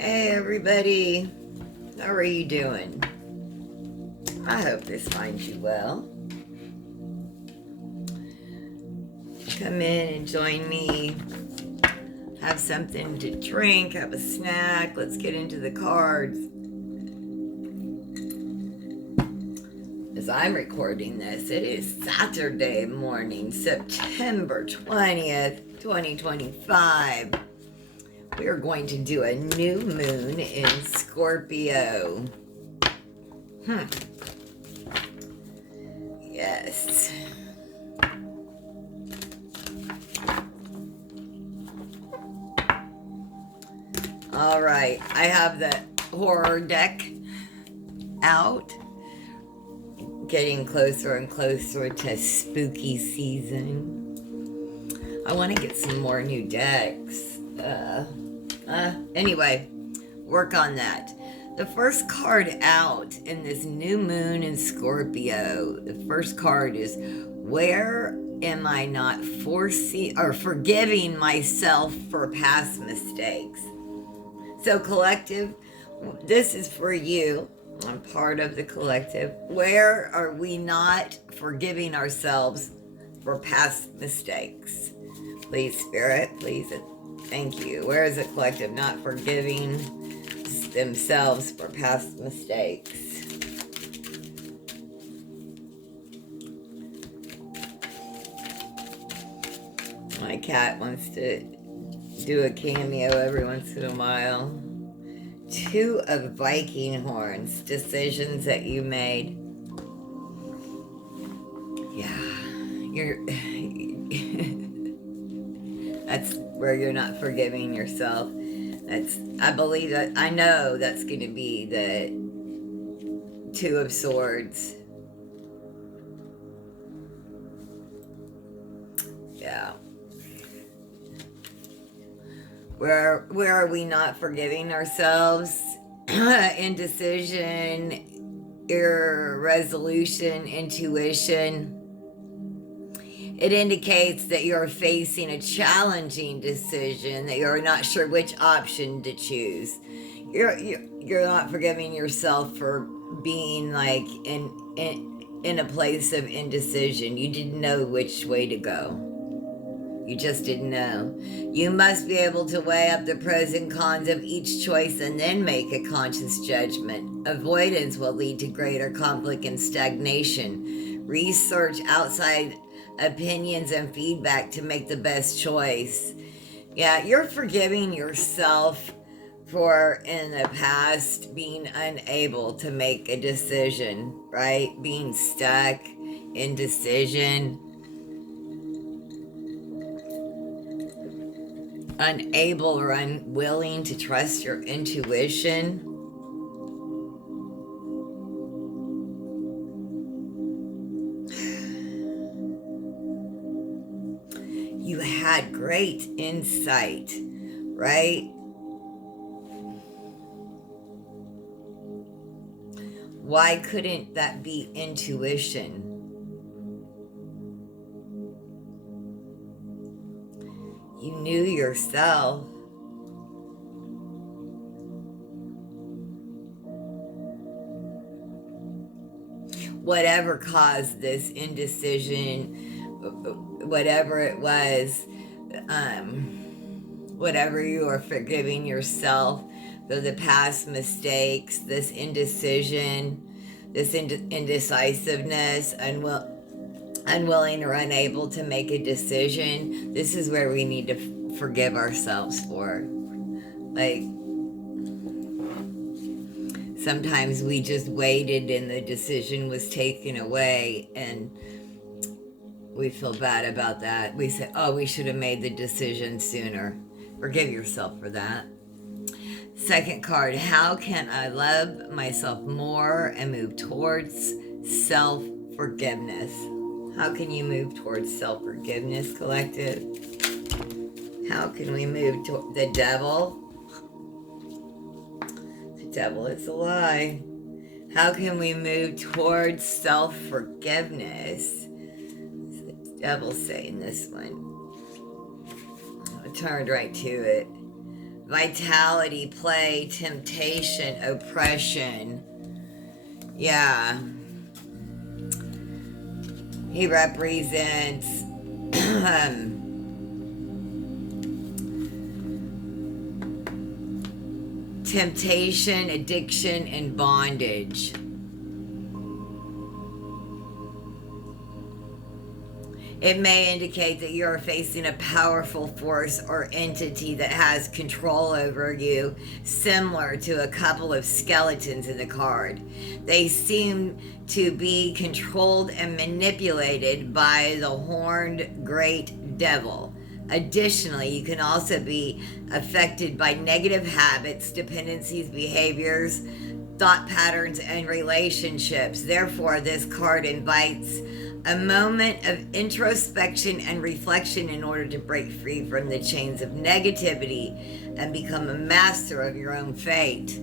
Hey everybody, how are you doing? I hope this finds you well. Come in and join me. Have something to drink, have a snack. Let's get into the cards. As I'm recording this, it is Saturday morning, September 20th, 2025. We are going to do a new moon in Scorpio. Yes. All right, I have the horror deck out. Getting closer and closer to spooky season. I want to get some more new decks. Anyway, work on that. The first card out in this new moon in Scorpio, the first card is, where am I not forgiving myself for past mistakes? So collective, this is for you. I'm part of the collective. Where are we not forgiving ourselves for past mistakes? Please, Spirit, please, thank you. Where is the collective not forgiving themselves for past mistakes? My cat wants to do a cameo every once in a while. 2 of Viking horns, decisions that you made. Yeah, that's where you're not forgiving yourself. I believe that, I know that's going to be the 2 of Swords. Yeah. Where are we not forgiving ourselves? Indecision, irresolution, intuition. It indicates that you're facing a challenging decision, that you're not sure which option to choose. You're not forgiving yourself for being like in a place of indecision. You didn't know which way to go. You just didn't know. You must be able to weigh up the pros and cons of each choice and then make a conscious judgment. Avoidance will lead to greater conflict and stagnation. Research outside opinions and feedback to make the best choice. Yeah, you're forgiving yourself for in the past being unable to make a decision, right? Being stuck, indecision. Unable or unwilling to trust your intuition. You had great insight, right? Why couldn't that be intuition? You knew yourself. Whatever caused this indecision, whatever it was, whatever you are forgiving yourself for the past mistakes, this indecision, this indecisiveness, unwilling or unable to make a decision, this is where we need to forgive ourselves for. Like, sometimes we just waited and the decision was taken away and we feel bad about that. We say, oh, we should have made the decision sooner. Forgive yourself for that. Second card, how can I love myself more and move towards self-forgiveness? How can you move towards self-forgiveness, collective? How can we move to the devil? The devil is a lie. How can we move towards self-forgiveness? The devil's saying this one. I turned right to it. Vitality, play, temptation, oppression. Yeah. He represents temptation, addiction, and bondage. It may indicate that you are facing a powerful force or entity that has control over you, similar to a couple of skeletons in the card. They seem to be controlled and manipulated by the horned great devil. Additionally, you can also be affected by negative habits, dependencies, behaviors, thought patterns, and relationships. Therefore, this card invites a moment of introspection and reflection in order to break free from the chains of negativity and become a master of your own fate.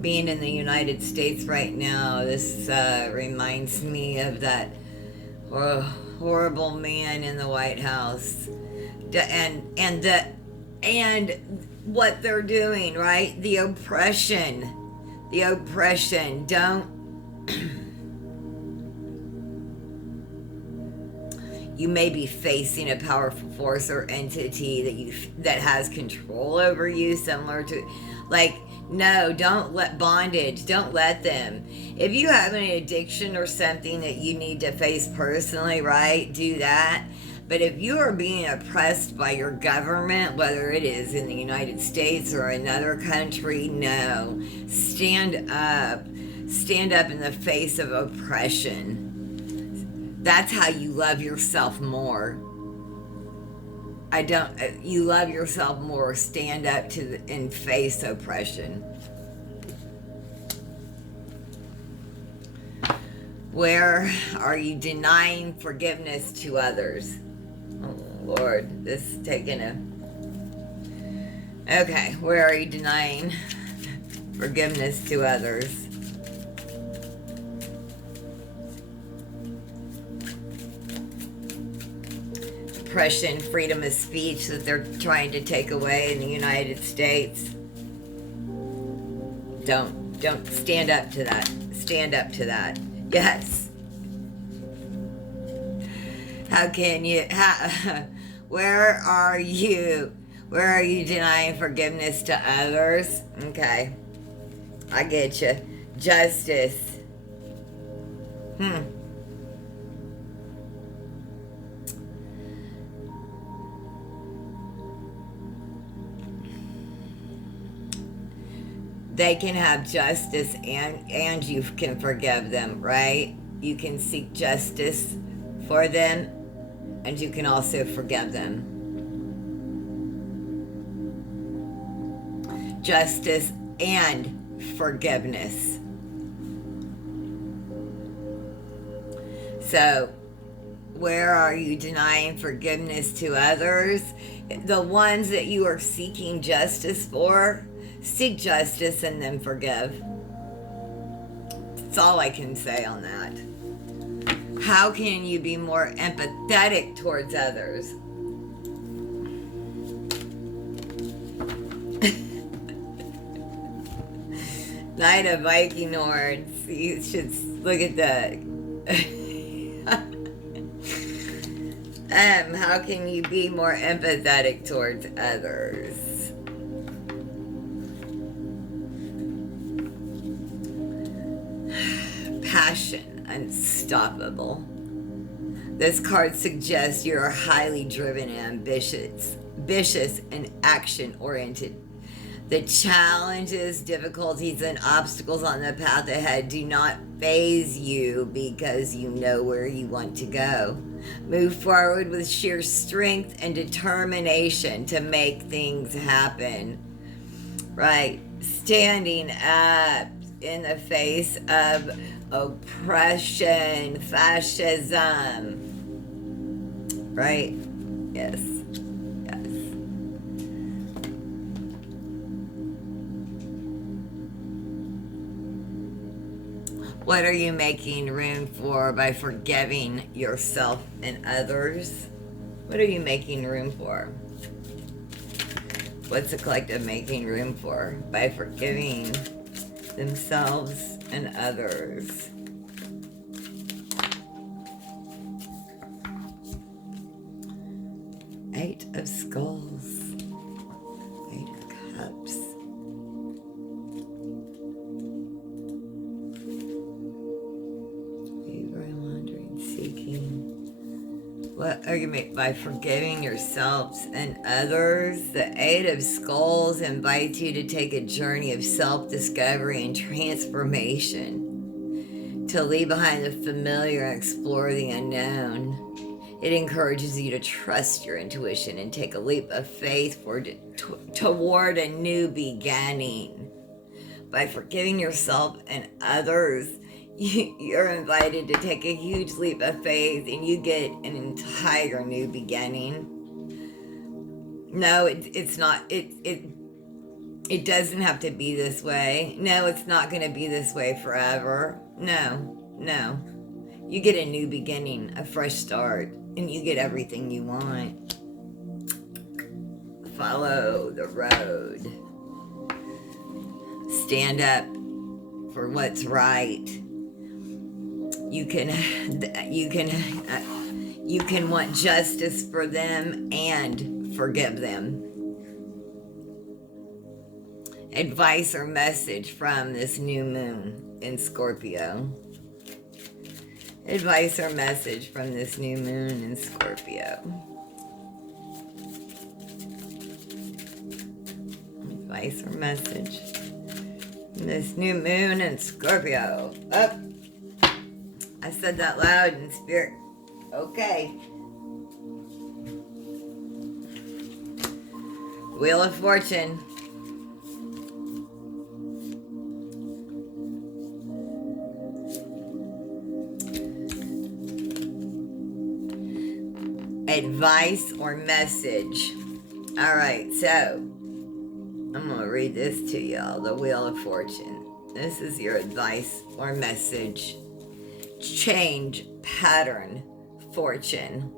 Being in the United States right now, this reminds me of that horrible man in the White House, and what they're doing, right? The oppression. Don't you may be facing a powerful force or entity that has control over you, similar to, like, no, don't let bondage, don't let them. If you have an addiction or something that you need to face personally, right, do that. But if you are being oppressed by your government, whether it is in the United States or another country, no. Stand up. Stand up in the face of oppression. That's how you love yourself more. You love yourself more. Stand up and face oppression. Where are you denying forgiveness to others? Oh, Lord, this is taking Okay, where are you denying forgiveness to others? Oppression, freedom of speech that they're trying to take away in the United States. Don't stand up to that. Stand up to that. Yes. How can you, where are you denying forgiveness to others? Okay, I get you. Justice. They can have justice and you can forgive them, right? You can seek justice for them, and you can also forgive them. Justice and forgiveness. So, where are you denying forgiveness to others? The ones that you are seeking justice for, seek justice and then forgive. That's all I can say on that. How can you be more empathetic towards others? Knight of Viking horns. You should look at that. How can you be more empathetic towards others? Passion, unstoppable. This card suggests you're highly driven and ambitious, and action-oriented. The challenges, difficulties, and obstacles on the path ahead do not faze you because you know where you want to go. Move forward with sheer strength and determination to make things happen. Right? Standing up in the face of oppression, fascism. Right? Yes. Yes. What are you making room for by forgiving yourself and others? What are you making room for? What's the collective making room for? By forgiving themselves and others. Eight of Skulls. Eight of Cups. Wavering, wandering, seeking. What are you making by forgiving yourselves and others? The Eight of Skulls invites you to take a journey of self-discovery and transformation, to leave behind the familiar and explore the unknown. It encourages you to trust your intuition and take a leap of faith toward a new beginning. By forgiving yourself and others, you're invited to take a huge leap of faith and you get an entire new beginning. No, it's not. It doesn't have to be this way. No, it's not going to be this way forever. No. You get a new beginning, a fresh start, and you get everything you want. Follow the road. Stand up for what's right. You can want justice for them and forgive them. Advice or message from this new moon in Scorpio. Advice or message from this new moon in Scorpio. Advice or message from this new moon in Scorpio. Up. I said that loud in spirit. Okay. Wheel of Fortune. Advice or message. All right, so I'm going to read this to y'all, the Wheel of Fortune. This is your advice or message. Change, pattern, fortune.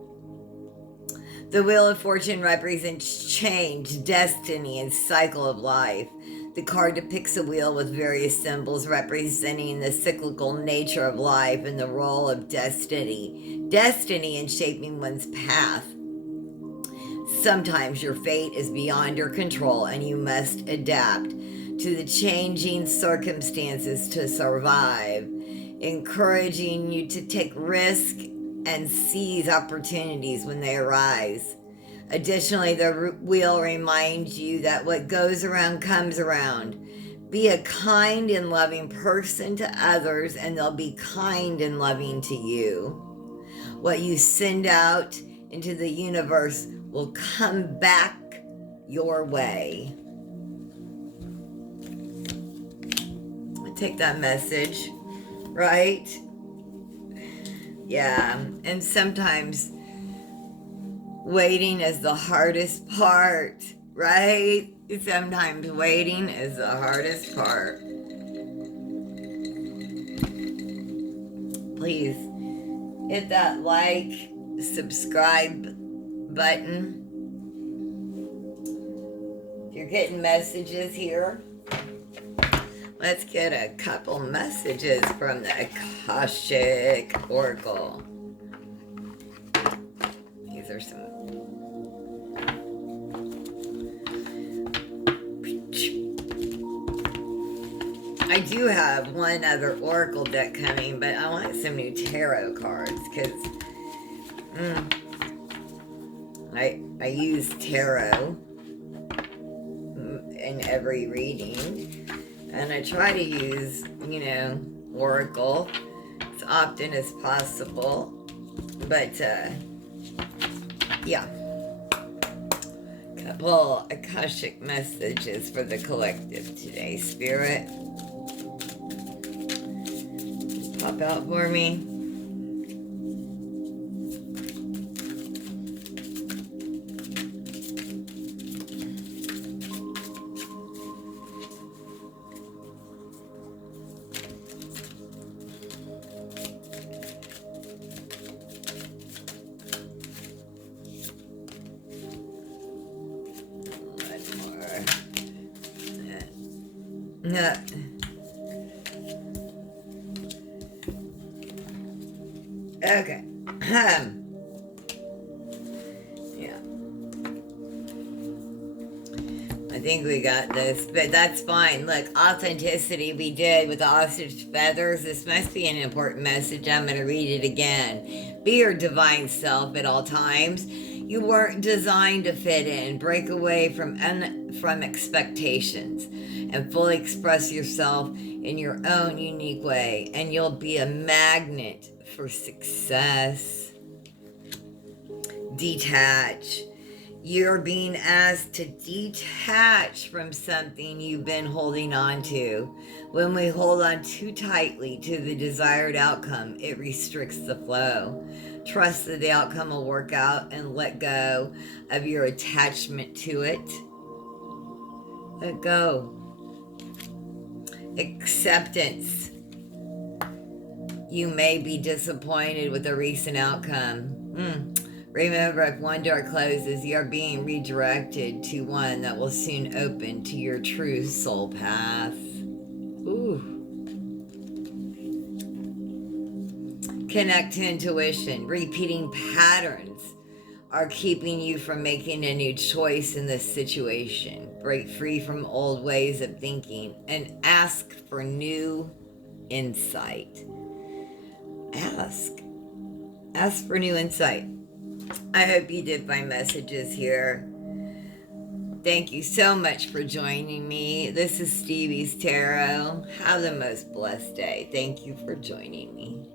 The Wheel of Fortune represents change, destiny, and cycle of life. The card depicts a wheel with various symbols representing the cyclical nature of life and the role of destiny in shaping one's path. Sometimes your fate is beyond your control and you must adapt to the changing circumstances to survive, encouraging you to take risk and seize opportunities when they arise. Additionally, the wheel reminds you that what goes around comes around. Be a kind and loving person to others, and they'll be kind and loving to you. What you send out into the universe will come back your way. Take that message, right? Yeah, and sometimes waiting is the hardest part, right? Sometimes waiting is the hardest part. Please hit that like, subscribe button. If you're getting messages here, let's get a couple messages from the Akashic Oracle. These are some. I do have one other Oracle deck coming, but I want some new tarot cards because I use tarot in every reading. And I try to use, Oracle as often as possible. But, yeah. Couple Akashic messages for the collective today. Spirit, pop out for me. Uh, okay. Yeah. I think we got this, but that's fine. Look, authenticity we did with the ostrich feathers. This must be an important message. I'm going to read it again. Be your divine self at all times. You weren't designed to fit in. Break away from expectations and fully express yourself in your own unique way, and you'll be a magnet for success. Detach. You're being asked to detach from something you've been holding on to. When we hold on too tightly to the desired outcome, it restricts the flow. Trust that the outcome will work out and let go of your attachment to it. Let go. Acceptance. You may be disappointed with a recent outcome. Remember, if one door closes, you're being redirected to one that will soon open to your true soul path. Ooh. Connect to intuition. Repeating patterns are keeping you from making a new choice in this situation. Break free from old ways of thinking and ask for new insight. Ask for new insight. I hope you did find messages here. Thank you so much for joining me. This is Stevie's Tarot. Have the most blessed day. Thank you for joining me.